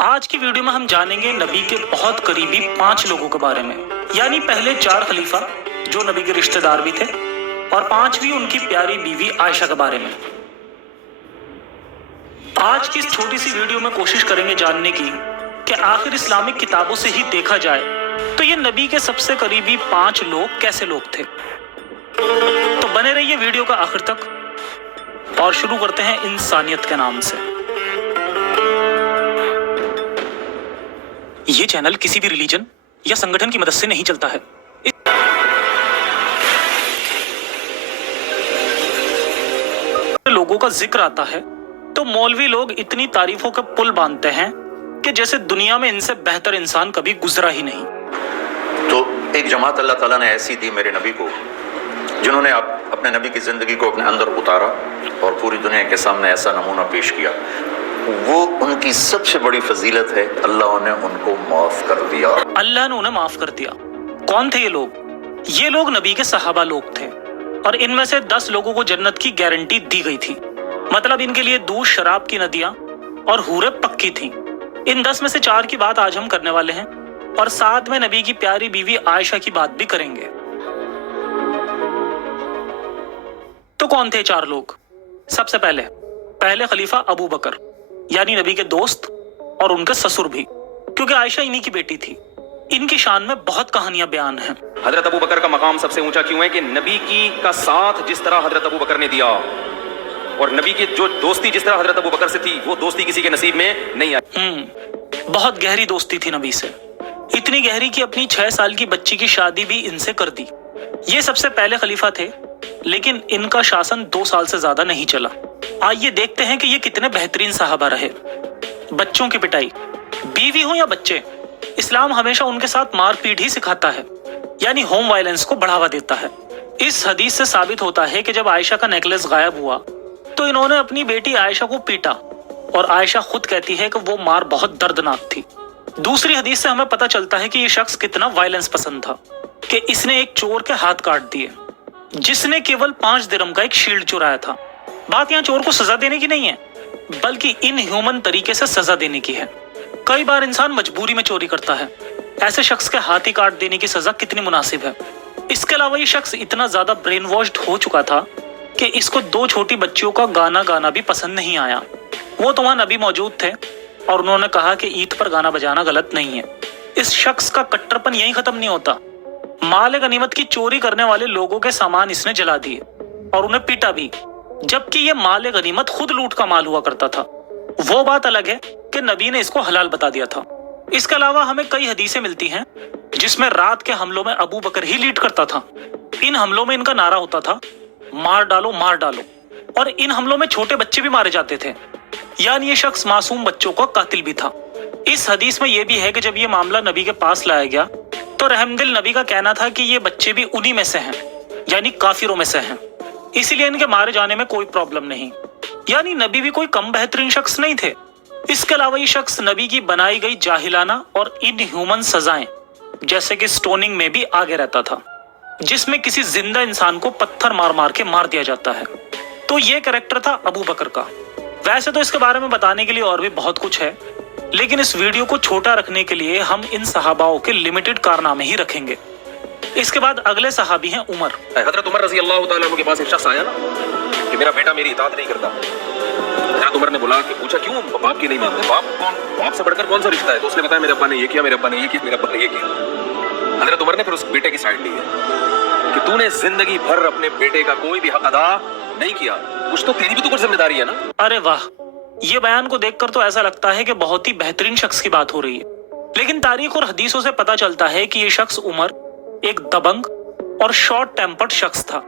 آج کی ویڈیو میں ہم جانیں گے نبی کے بہت قریبی 5 لوگوں کے بارے میں، یعنی پہلے 4 خلیفہ جو نبی کے رشتہ دار بھی تھے، اور 5ویں ان کی پیاری بیوی عائشہ کے بارے میں۔ آج کی اس چھوٹی سی ویڈیو میں کوشش کریں گے جاننے کی کہ آخر اسلامک کتابوں سے ہی دیکھا جائے تو یہ نبی کے سب سے قریبی 5 لوگ کیسے لوگ تھے۔ تو بنے رہیے ویڈیو کا آخر تک، اور شروع کرتے ہیں انسانیت کے نام سے۔ یہ چینل کسی بھی ریلیجن یا سنگٹھن کی مدد سے نہیں چلتا ہے۔ لوگوں کا ذکر آتا ہے تو مولوی لوگ اتنی تعریفوں کے پل باندھتے ہیں کہ جیسے دنیا میں ان سے بہتر انسان کبھی گزرا ہی نہیں۔ تو ایک جماعت اللہ تعالیٰ نے ایسی دی میرے نبی کو، جنہوں نے اپنے نبی کی زندگی کو اپنے اندر اتارا اور پوری دنیا کے سامنے ایسا نمونہ پیش کیا۔ وہ ان کی سب سے بڑی فضیلت ہے، اللہ نے ان کو معاف کر دیا۔ اللہ نے انہیں معاف کر دیا۔ کون تھے یہ لوگ؟ یہ لوگ نبی کے صحابہ لوگ تھے، اور ان میں سے 10 لوگوں کو جنت کی گارنٹی دی گئی تھی۔ مطلب ان کے لیے دودھ، شراب کی ندیاں اور حوریں پکی تھیں۔ ان 10 میں سے 4 کی بات آج ہم کرنے والے ہیں، اور ساتھ میں نبی کی پیاری بیوی عائشہ کی بات بھی کریں گے۔ تو کون تھے 4 لوگ؟ سب سے پہلے خلیفہ ابو بکر، یعنی نبی کے دوست اور ان کے سسر بھی، کیونکہ عائشہ انہی کی بیٹی تھی۔ ان کی شان میں بہت کہانیاں بیان ہیں۔ حضرت ابو بکر کا مقام سب سے اونچا کیوں ہے کہ نبی کی کا ساتھ جس طرح حضرت ابو بکر نے دیا، اور نبی کی جو دوستی جس طرح حضرت ابو بکر سے تھی، وہ دوستی کسی کے نصیب میں نہیں آئی۔ بہت گہری دوستی تھی نبی سے، اتنی گہری کہ اپنی 6 سال کی بچی کی شادی بھی ان سے کر دی۔ یہ سب سے پہلے خلیفہ تھے، لیکن ان کا شاسن 2 سال سے زیادہ نہیں چلا۔ آئیے دیکھتے ہیں کہ یہ کتنے بہترین صحابہ رہے۔ بچوں کی پٹائی، بیوی ہو یا بچے، اسلام ہمیشہ ان کے ساتھ مار پیٹ ہی سکھاتا ہے، یعنی ہوم وائلنس کو بڑھاوا دیتا ہے۔ اس حدیث سے ثابت ہوتا ہے کہ جب عائشہ کا نیکلس غائب ہوا تو انہوں نے اپنی بیٹی عائشہ کو پیٹا، اور عائشہ خود کہتی ہے کہ وہ مار بہت دردناک تھی۔ دوسری حدیث سے ہمیں پتہ چلتا ہے کہ یہ شخص کتنا وائلنس پسند تھا کہ اس نے ایک چور کے ہاتھ کاٹ دیے، جس نے کیول 5 درہم کا ایک شیلڈ چرایا تھا۔ بات یہاں چور کو سزا دینے کی نہیں ہے، بلکہ ان ہیومن طریقے سے سزا دینے کی ہے۔ کئی بار انسان مجبوری میں چوری کرتا ہے، ایسے شخص کے ہاتھ ہی کاٹ دینے کی سزا کتنی مناسب ہے۔ اس کے علاوہ یہ شخص اتنا زیادہ برین واشڈ ہو چکا تھا کہ اس کو 2 چھوٹی بچیوں کا گانا بھی پسند نہیں آیا۔ وہ تو وہاں نبی موجود تھے، اور انہوں نے کہا کہ عید پر گانا بجانا غلط نہیں ہے۔ اس شخص کا کٹرپن یہیں ختم نہیں ہوتا۔ مال غنیمت کی چوری کرنے والے لوگوں کے سامان اس نے جلا دیے اور انہیں پیٹا بھی، جبکہ یہ مال غنیمت خود لوٹ کا مال ہوا کرتا تھا۔ وہ بات الگ ہے کہ نبی نے اس کو حلال بتا دیا تھا۔ اس کے علاوہ ہمیں کئی حدیثیں ملتی ہیں جس میں رات کے حملوں میں ابو بکر ہی لیڈ کرتا تھا۔ ان حملوں میں ان کا نعرہ ہوتا تھا، مار ڈالو مار ڈالو، اور ان حملوں میں چھوٹے بچے بھی مارے جاتے تھے، یعنی یہ شخص معصوم بچوں کا قاتل بھی تھا۔ اس حدیث میں یہ بھی ہے کہ جب یہ معاملہ نبی کے پاس لایا گیا تو رحم دل نبی کا کہنا تھا کہ یہ بچے بھی انہی میں سے ہیں، یعنی کافروں میں سے ہیں، اسی لیے ان کے مارے جانے میں کوئی پرابلم نہیں۔ یعنی نبی بھی کوئی کم بہترین شخص نہیں تھے۔ اس کے علاوہ یہ شخص نبی کی بنائی گئی جاہلانہ اور ان ہیومن سزائیں جیسے کہ سٹوننگ میں بھی آگے رہتا تھا، جس میں کسی زندہ انسان کو پتھر مار مار کے مار دیا جاتا ہے۔ تو یہ کریکٹر تھا ابو بکر کا۔ ویسے تو اس کے بارے میں بتانے کے لیے اور بھی بہت کچھ ہے، لیکن اس ویڈیو کو چھوٹا رکھنے کے لیے ہم ان صحاباؤں کے لمیٹڈ کارنامے ہی رکھیں گے۔ اس کے بعد اگلے صحابی ہیں عمر۔ حضرت عمر رضی اللہ تعالیٰ عنہ کے پاس ایک شخص آیا نا کہ میرا بیٹا میری اطاعت نہیں کرتا۔ حضرت عمر نے بلا کے پوچھا کیوں باپ کی نہیں مانتے؟ باپ سے بڑھ کر کون سا رشتہ ہے؟ تو اس نے بتایا میرے ابا نے یہ کیا، میرے ابا نے یہ کیا، میرے ابا نے یہ کیا۔ حضرت عمر نے پھر اس بیٹے کی سائڈ لی ہے کہ تو نے زندگی بھر اپنے بیٹے کا کوئی بھی حق ادا نہیں کیا، کچھ تو تیری بھی تو کچھ ذمہ داری ہے نا۔ ارے واہ، یہ بیان کو دیکھ کر تو ایسا لگتا ہے کہ بہت ہی بہترین شخص کی بات ہو رہی ہے، لیکن تاریخ اور حدیثوں سے پتہ چلتا ہے کہ یہ شخص عمر ایک دبنگ اور شارٹ ٹیمپرڈ شخص تھا،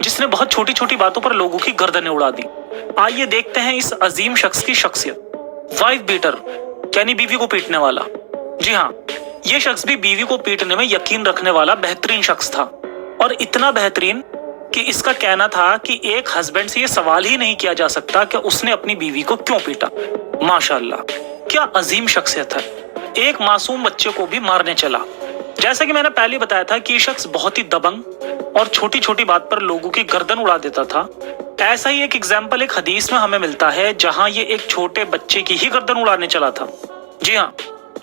جس نے بہت چھوٹی چھوٹی باتوں پر لوگوں کی گردنیں اڑا دی۔ آئیے دیکھتے ہیں اس عظیم شخص کی شخصیت۔ وائف بیٹر، یعنی بیوی کو پیٹنے والا۔ جی ہاں، یہ شخص بھی بیوی کو پیٹنے میں یقین رکھنے والا بہترین شخص تھا، اور اتنا بہترین کہ اس کا کہنا تھا کہ ایک ہسبینڈ سے یہ سوال ہی نہیں کیا جا سکتا کہ اس نے اپنی بیوی کو کیوں پیٹا۔ ماشاءاللہ، کیا عظیم شخصیت ہے۔ ایک معصوم بچے کو بھی مارنے چلا۔ جیسا کہ میں نے پہلے بتایا تھا کہ یہ شخص بہت ہی دبنگ اور چھوٹی چھوٹی بات پر لوگوں کی گردن اڑا دیتا تھا۔ ایسا ہی ایک ایگزامپل ایک حدیث میں ہمیں ملتا ہے جہاں یہ ایک چھوٹے بچے کی ہی گردن اڑانے چلا تھا۔ जी हाँ,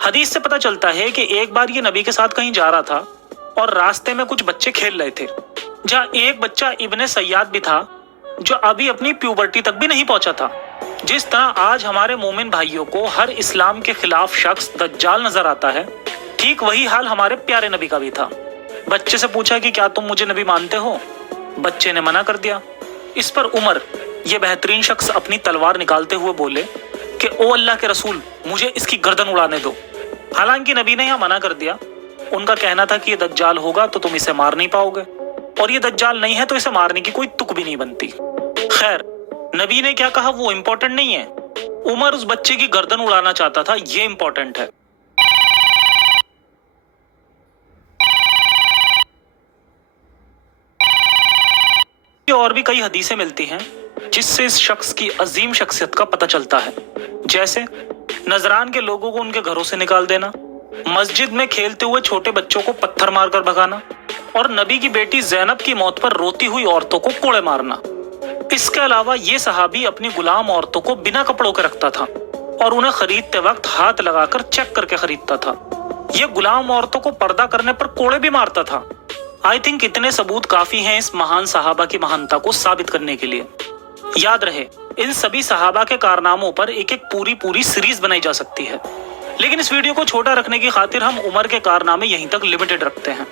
हदीस से पता चलता है कि एक बार ये नबी के साथ कहीं जा रहा था और रास्ते में कुछ बच्चे खेल रहे थे, जहाँ एक बच्चा इब्ने सैयाद भी था जो अभी अपनी प्यूबर्टी तक भी नहीं पहुंचा था। जिस तरह आज हमारे मोमिन भाइयों को हर इस्लाम के खिलाफ शख्स दज्जाल नजर आता है, ठीक वही हाल हमारे प्यारे नबी का भी था। बच्चे से पूछा कि क्या तुम मुझे नबी मानते हो? बच्चे ने मना कर दिया। इस पर उमर, ये बेहतरीन शख्स, अपनी तलवार निकालते हुए बोले कि ओ अल्लाह के रसूल, मुझे इसकी गर्दन उड़ाने दो। हालांकि नबी ने यहाँ मना कर दिया। उनका कहना था कि ये दज्जाल होगा तो तुम इसे मार नहीं पाओगे, और ये दज्जाल नहीं है तो इसे मारने की कोई तुक भी नहीं बनती। खैर, नबी ने क्या कहा वो इम्पोर्टेंट नहीं है, उमर उस बच्चे की गर्दन उड़ाना चाहता था, ये इम्पोर्टेंट है। और भी कई हदीसें मिलती हैं जिससे इस शख्स की अजीम शख्सियत का पता चलता है, जैसे नजरान के लोगों को उनके घरों से निकाल देना, मस्जिद में खेलते हुए छोटे बच्चों को पत्थर मारकर भगाना, और नबी की बेटी ज़ैनब की मौत पर रोती हुई औरतों को कोड़े मारना। इसके अलावा ये सहाबी अपनी गुलाम औरतों को बिना कपड़ों के रखता था और उन्हें खरीदते वक्त हाथ लगाकर चेक करके खरीदता था। ये गुलाम औरतों को पर्दा करने पर कोड़े भी मारता था। आई थिंक इतने सबूत काफी हैं इस महान सहाबा की महानता को साबित करने के लिए। याद रहे, इन सभी सहाबा के कारनामों पर एक एक पूरी सीरीज बनाई जा सकती है, लेकिन इस वीडियो को छोटा रखने की खातिर हम उमर के कारनामे यहीं तक लिमिटेड रखते हैं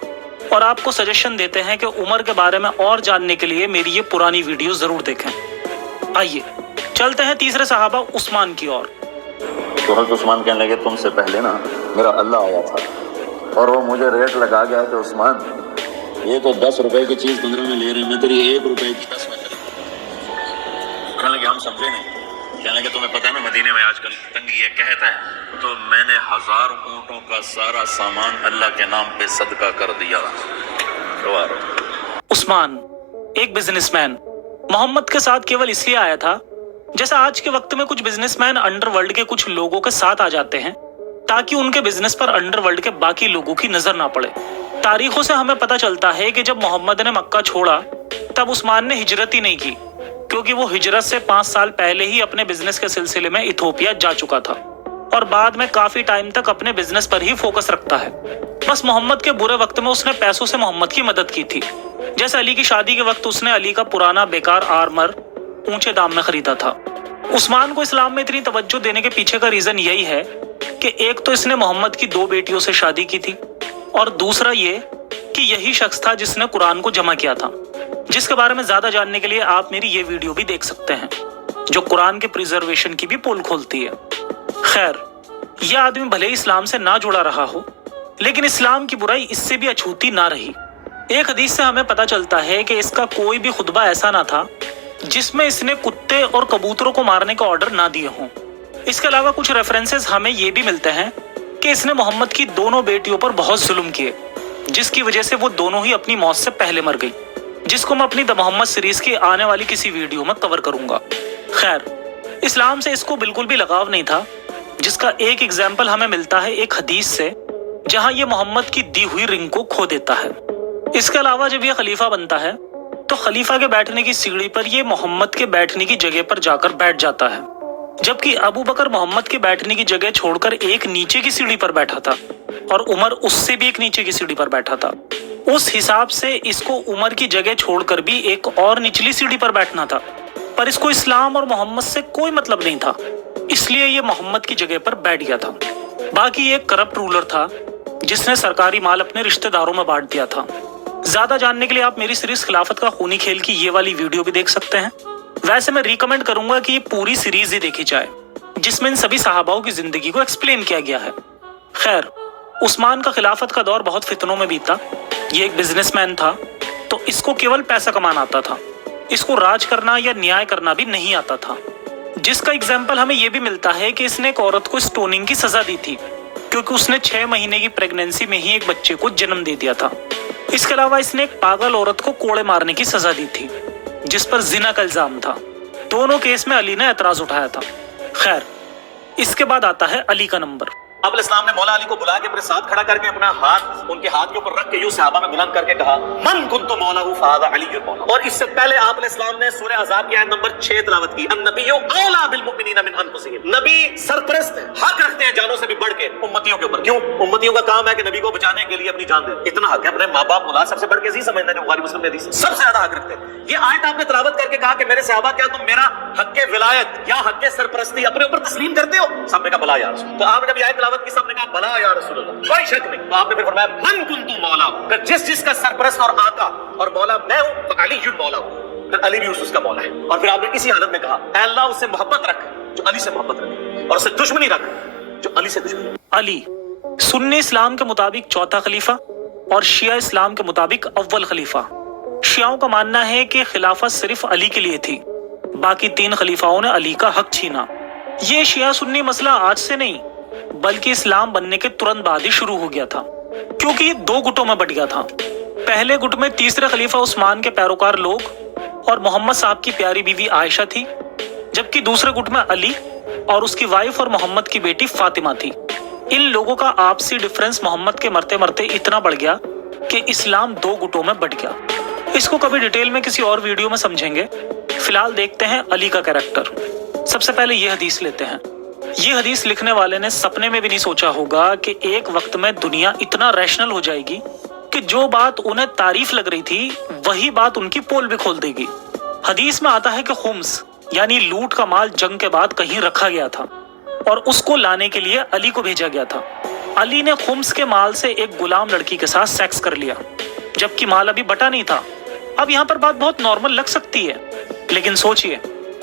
और आपको सजेशन देते हैं कि उमर के बारे में और जानने के लिए मेरी ये पुरानी वीडियो जरूर देखें। आइए चलते हैं तीसरे सहाबा उस्मान की ओर। तो हज़रत उस्मान कहने लगे, तुमसे पहले ना मेरा अल्लाह आया था और वो मुझे रेट लगा गया कि उस्मान, ये तो 10 रुपए की चीज़ 15 में ले रहे हैं, मैं तेरी 1 रुपए की 10 में खरीद। कहने लगे हम समझे नहीं। कहने लगे तुम्हें पता है ना मदीने में आजकल तंगी है, कहता है, तो मैंने 1000 ऊँटों का सारा सामान अल्लाह के नाम पे सदका कर दिया। उस्मान एक बिजनेसमैन मोहम्मद के साथ केवल इसलिए आया था, जैसा आज के वक्त में कुछ बिजनेसमैन अंडरवर्ल्ड के कुछ लोगों के साथ आ जाते हैं ताकि उनके बिजनेस पर अंडरवर्ल्ड के बाकी लोगों की नजर ना पड़े। तारीखों से हमें पता चलता है कि जब मोहम्मद ने मक्का छोड़ा तब उस्मान ने हिजरत ही नहीं की, क्योंकि वो हिजरत से 5 साल पहले ही अपने बिजनेस के सिलसिले में इथोपिया जा चुका था और बाद में काफी टाइम तक अपने बिजनेस पर ही फोकस रखता है। बस मोहम्मद के बुरे वक्त में उसने पैसों से मोहम्मद की मदद की थी। जैसे अली की शादी के वक्त उसने अली का पुराना बेकार आर्मर ऊंचे दाम में खरीदा था। उस्मान को इस्लाम में इतनी तवज्जो देने के पीछे का रीजन यही है कि एक तो इसने मोहम्मद की 2 बेटियों से शादी की थी और दूसरा ये कि यही शख्स था जिसने कुरान को जमा किया था, जिसके बारे में ज्यादा जानने के लिए आप मेरी ये वीडियो भी देख सकते हैं जो कुरान के प्रिजर्वेशन की भी पोल खोलती है। खैर, यह आदमी भले इस्लाम से ना जुड़ा रहा हो, लेकिन इस्लाम की बुराई इससे भी अछूती ना रही। एक हदीस से हमें पता चलता है कि इसका कोई भी खुतबा ऐसा ना था जिसमें इसने कुत्ते और कबूतरों को मारने का ऑर्डर ना दिए हों। इसके अलावा कुछ रेफरेंसेस हमें ये भी मिलते हैं कि इसने मोहम्मद की दोनों बेटियों पर बहुत जुल्म किए, जिसकी वजह से वो दोनों ही अपनी मौत से पहले मर गई, जिसको मैं अपनी द मोहम्मद सीरीज की आने वाली किसी वीडियो में कवर करूंगा। खैर, इस्लाम से इसको बिल्कुल भी लगाव नहीं था, जिसका एक एग्जाम्पल हमें मिलता है एक हदीस से जहां ये मोहम्मद की दी हुई रिंग को खो देता है। इसके अलावा जब ये खलीफा बनता है तो खलीफा के बैठने की सीढ़ी पर ये मोहम्मद के बैठने की जगह पर जाकर बैठ जाता है, जबकि अबू बकर मोहम्मद के बैठने की जगह छोड़कर एक नीचे की सीढ़ी पर बैठा था और उमर उससे भी एक नीचे की सीढ़ी पर बैठा था। उस हिसाब से इसको उमर की जगह छोड़कर भी एक और निचली सीढ़ी पर बैठना था, पर इसको इस्लाम और मोहम्मद से कोई मतलब नहीं था, इसलिए ये मोहम्मद की जगह पर बैठ गया था। बाकी एक करप्ट रूलर था जिसने सरकारी माल अपने रिश्तेदारों में बांट दिया था। ज्यादा जानने के लिए आप मेरी सीरीज खिलाफत का खूनी खेल की ये वाली वीडियो भी देख सकते हैं। वैसे मैं रिकमेंड करूंगा कि ये पूरी सीरीज ही देखी जाए, जिसमें इन सभी सहाबाओं की जिंदगी को एक्सप्लेन किया गया है। खैर, उस्मान का खिलाफत का दौर बहुत फितनों में बीता। ये एक बिजनेसमैन था, तो इसको केवल पैसा कमाना आता था, इसको राज करना या न्याय करना भी नहीं आता था, जिसका एग्जाम्पल हमें यह भी मिलता है कि इसने एक औरत को स्टोनिंग की सजा दी थी क्योंकि उसने 6 महीने की प्रेगनेंसी में ही एक बच्चे को जन्म दे दिया था। इसके अलावा इसने एक पागल औरत को कोड़े मारने की सजा दी थी जिस पर जिना का इल्जाम था। दोनों केस में अली ने एतराज उठाया था। खैर, इसके बाद आता है अली का नंबर। अब इस्लाम ने मौला अली को बुला के अपने साथ खड़ा करके अपना हाथ उनके हाथ के ऊपर रख के यूं सहाबा में बुलंद करके कहा, मन कुन्तु मौलाहु फहाज़ा अलीयुल मौला। और इससे पहले आप इस्लाम ने सूरह अहज़ाब की आयत नंबर 6 तिलावत की, अन्नबिय्यु औला बिल मुमिनीना मिन अनफुसिहिम। नबी सरपरस्त है, हक रखते हैं जानों से भी बढ़ के उम्मतियों के ऊपर। क्यों? उम्मतियों का काम है कि नबी को बचाने के लिए अपनी जान दे। इतना हक है अपने माँ बाप औलाद सबसे बढ़ के जी समझना है, बुखारी मुस्लिम में हदीस है, सबसे ज्यादा हक रखते हैं। ये आयत आपने तिलावत करके कहा कि मेरे सहाबा क्या तुम मेरा हक के विलायत या हक के सरपरस्ती अपने ऊपर तस्लीम करते हो? सबने कहा बला या रसूल। तो आपने जब ये आयत तिलावत की सबने कहा बला या रसूल अल्लाह, कोई शक नहीं। तो आपने फिर फरमाया मन कुन्तु मौला, फिर जिस जिसका सरपरस्त और आका और मौला मैं हूं तो अलीयुल मौला हूं, फिर अली भी उसका मौला है। और फिर आपने इसी हालत में कहा ऐ अल्लाह उससे मोहब्बत रख जो अली से मोहब्बत रखे, और उससे दुश्मनी रख जो अली से दुश्मनी। अली सुन्नी इस्लाम के मुताबिक चौथा खलीफा और शिया इस्लाम के मुताबिक अव्वल खलीफा। शियाओं का मानना है कि खिलाफत सिर्फ अली के लिए थी, बाकी 3 खलीफाओं ने अली का हक छीना। ये शिया सुन्नी मसला आज से नहीं बल्कि इस्लाम बनने के तुरंत बाद ही शुरू हो गया था, क्योंकि ये 2 गुटों में बट गया था। पहले गुट में तीसरे खलीफा उस्मान के पैरोकार लोग और मोहम्मद साहब की प्यारी बीवी आयशा थी, जबकि दूसरे गुट में अली और उसकी वाइफ और मोहम्मद की बेटी फातिमा थी। इन लोगों का आपसी डिफरेंस मोहम्मद के मरते मरते इतना बढ़ गया कि इस्लाम 2 गुटों में बट गया। इसको कभी डिटेल में किसी और वीडियो में समझेंगे। फिलहाल देखते हैं अली का कैरेक्टर। सबसे पहले ये हदीस लेते हैं। ये हदीस लिखने वाले ने सपने में भी नहीं सोचा होगा कि एक वक्त में दुनिया इतना रैशनल हो जाएगी कि जो बात उन्हें तारीफ लग रही थी वही बात उनकी पोल भी खोल देगी। हदीस में आता है कि खुम्स यानी लूट का माल जंग के बाद कहीं रखा गया था और उसको लाने के लिए अली को भेजा गया था। अली ने खुम्स के माल से एक गुलाम लड़की के साथ सेक्स कर लिया, जबकि माल अभी बटा नहीं था। अब यहाँ पर बात बहुत नॉर्मल लग सकती है, लेकिन सोचिए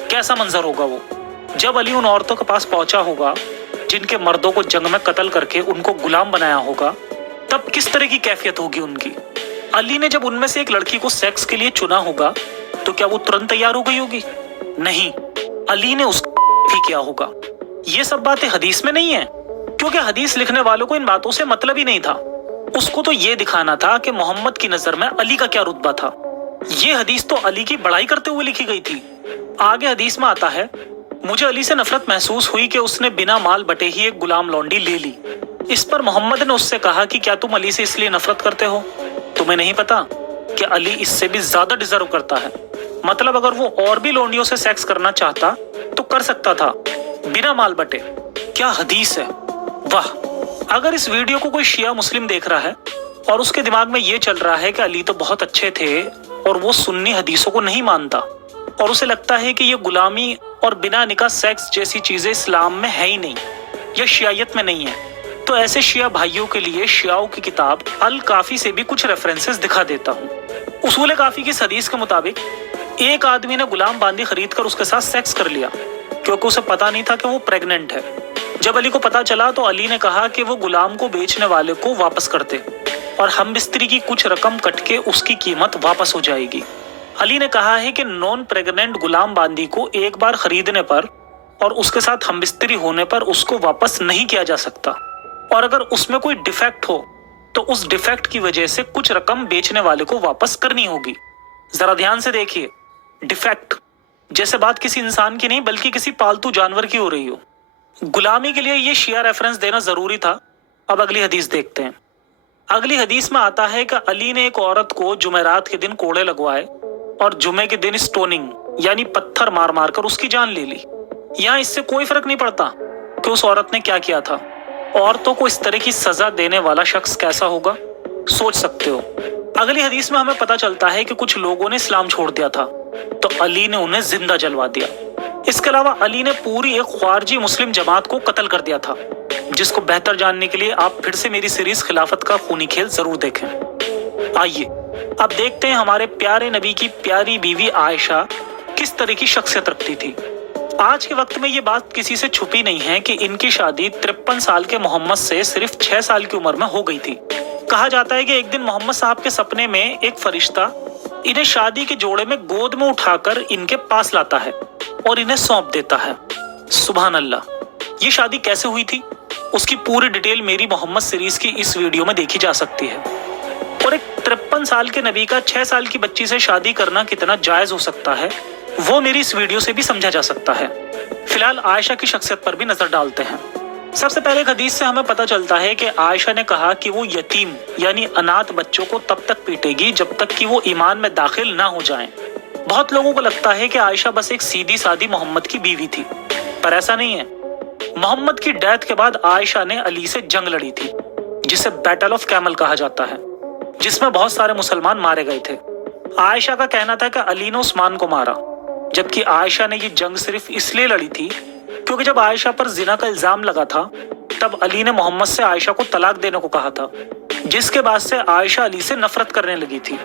कैसा मंजर होगा वो जब अली उन औरतों के पास पहुंचा होगा जिनके मर्दों को जंग में कत्ल करके उनको गुलाम बनाया होगा। तब किस तरह की कैफियत होगी उनकी। अली ने जब उनमें से एक लड़की को सेक्स के लिए चुना होगा तो क्या वो तुरंत तैयार हो गई होगी? नहीं, अली ने उसको भी किया होगा। ये सब बातें हदीस में नहीं है, क्योंकि हदीस लिखने वालों को इन बातों से मतलब ही नहीं था। उसको तो ये दिखाना था कि मोहम्मद की नजर में अली का क्या रुतबा था। ये हदीस तो अली की बड़ाई करते हुए लिखी गई थी। आगे हदीस में आता है, मुझे अली से नफरत महसूस हुई कि उसने बिना माल बटे ही एक गुलाम लौंडी ले ली। इस पर मोहम्मद ने उससे कहा कि क्या तुम अली से इसलिए नफरत करते हो? तुम्हें नहीं पता कि अली इससे भी ज्यादा डिजर्व करता है। मतलब अगर वो और भी लौंडियों से सेक्स करना चाहता तो कर सकता था बिना माल बटे। क्या हदीस है, वाह। अगर इस वीडियो को कोई शिया मुस्लिम देख रहा है और उसके दिमाग में ये चल रहा है कि अली तो बहुत अच्छे थे और वो सुन्नी हदीसों को नहीं मानता और उसे लगता है कि ये गुलामी और बिना निकाह सेक्स जैसी चीजें इस्लाम में है ही नहीं या शियायत में नहीं है, तो ऐसे शिया भाइयों के लिए शियाओं की किताब अल काफी से भी कुछ रेफरेंसेस दिखा देता हूँ। उसूल काफी की हदीस के मुताबिक एक आदमी ने गुलाम बांदी खरीद कर उसके साथ सेक्स कर लिया क्योंकि उसे पता नहीं था कि वो प्रेग्नेंट है। जब अली को पता चला तो अली ने कहा कि वो गुलाम को बेचने वाले को वापस कर दे और हम बिस्तरी की कुछ रकम कट के उसकी कीमत वापस हो जाएगी। अली ने कहा है कि नॉन प्रेग्नेंट गुलाम बांदी को एक बार खरीदने पर और उसके साथ हमबिस्तरी होने पर उसको वापस नहीं किया जा सकता, और अगर उसमें कोई डिफेक्ट हो तो उस डिफेक्ट की वजह से कुछ रकम बेचने वाले को वापस करनी होगी। जरा ध्यान से देखिए, डिफेक्ट जैसे बात किसी इंसान की नहीं बल्कि किसी पालतू जानवर की हो रही हो। गुलामी के लिए ये शिया रेफरेंस देना जरूरी था। अब अगली हदीस देखते हैं। अगली हदीस में आता है कि अली ने एक औरत को जुमेरात के दिन कोड़े लगवाए और जुमे के दिन स्टोनिंग यानी पत्थर मार मार कर उसकी जान ले ली। यहाँ इससे कोई फर्क नहीं पड़ता कि उस औरत ने क्या किया था। औरतों को इस तरह की सजा देने वाला शख्स कैसा होगा, सोच सकते हो। अगली हदीस में हमें पता चलता है कि कुछ लोगों ने इस्लाम छोड़ दिया था तो अली ने उन्हें जिंदा जलवा दिया। इसके अलावा अली ने पूरी एक ख्वारजी मुस्लिम जमात को कत्ल कर दिया था, जिसको बेहतर जानने के लिए आप फिर से मेरी सीरीज खिलाफत का खूनी खेल जरूर देखें। आइए अब देखते हैं हमारे प्यारे नबी की प्यारी बीवी आयशा किस तरह की शख्सियत रखती थी। आज के वक्त में ये बात किसी से छुपी नहीं है कि इनकी शादी 53 साल के मोहम्मद से सिर्फ 6 साल की उम्र में हो गई थी। कहा जाता है कि एक दिन मोहम्मद साहब के सपने में एक फरिश्ता इन्हें शादी के जोड़े में गोद में उठाकर इनके पास लाता है और इन्हें सौंप देता है। सुभान अल्लाह। ये शादी कैसे हुई थी उसकी पूरी डिटेल मेरी मोहम्मद सीरीज की इस वीडियो में देखी जा सकती है। और एक 53 साल के नबी का 6 साल की बच्ची से शादी करना कितना जायज हो सकता है वो मेरी इस वीडियो से भी समझा जा सकता है। फिलहाल आयशा की शख्सियत पर भी नजर डालते हैं। सबसे पहले एक हदीस से हमें पता चलता है कि आयशा ने कहा कि वो यतीम यानी अनाथ बच्चों को तब तक पीटेगी जब तक कि वो ईमान में दाखिल ना हो जाएं। बहुत लोगों को लगता है कि आयशा बस एक सीधी सादी मोहम्मद की बीवी थी, पर ऐसा नहीं है। मोहम्मद की डेथ के बाद आयशा ने अली से जंग लड़ी थी, जिसे बैटल ऑफ कैमल कहा जाता है, जिसमें बहुत सारे मुसलमान मारे गए थे। आयशा का कहना था कि अली ने उस्मान को मारा, जबकि आयशा ने ये जंग सिर्फ इसलिए लड़ी थी क्योंकि जब आयशा पर जिना का इल्जाम लगा था तब अली ने मोहम्मद से आयशा को तलाक देने को कहा था, जिसके बाद से आयशा अली से नफरत करने लगी थी।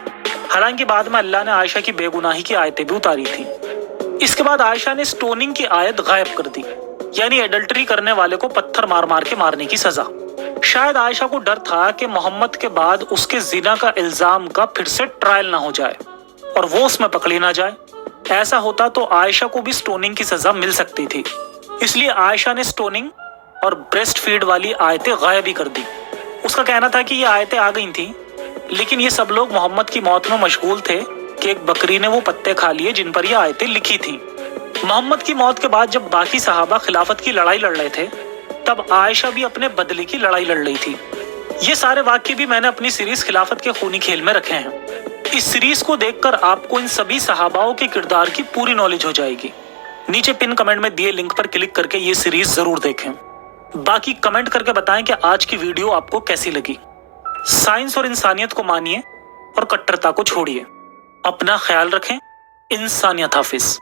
हालांकि बाद में अल्लाह ने आयशा की बेगुनाही की आयतें भी उतारी थी। इसके बाद आयशा ने स्टोनिंग की आयत गायब कर दी, यानी एडल्टरी करने वाले को पत्थर मार मार के मारने की सजा। शायद आयशा को डर था कि मोहम्मद के बाद उसके जिना का इल्जाम का फिर से ट्रायल ना हो जाए और वो उसमें पकड़ी ना जाए। ऐसा होता तो आयशा को भी स्टोनिंग की सजा मिल सकती थी। इसलिए आयशा ने स्टोनिंग और ब्रेस्ट फीड वाली आयतें गायब ही कर दी। उसका कहना था कि ये आयतें आ गई थी, लेकिन ये सब लोग मोहम्मद की मौत में मशगूल थे कि एक बकरी ने वो पत्ते खा लिए जिन पर ये आयतें लिखी थी। मोहम्मद की मौत के बाद जब बाकी सहाबा खिलाफत की लड़ाई लड़ रहे थे तब आयशा भी अपने बदले की लड़ाई लड़ रही थी। ये सारे वाक्य भी मैंने अपनी सीरीज खिलाफत के खूनी खेल में रखे हैं। इस सीरीज को देखकर आपको इन सभी सहाबाओं के किरदार की पूरी नॉलेज हो जाएगी। नीचे पिन कमेंट में दिए लिंक पर क्लिक करके ये सीरीज जरूर देखें। बाकी कमेंट करके बताएं कि आज की वीडियो आपको कैसी लगी। साइंस और इंसानियत को मानिए और कट्टरता को छोड़िए। अपना ख्याल रखें। इंसानियत हाफिज।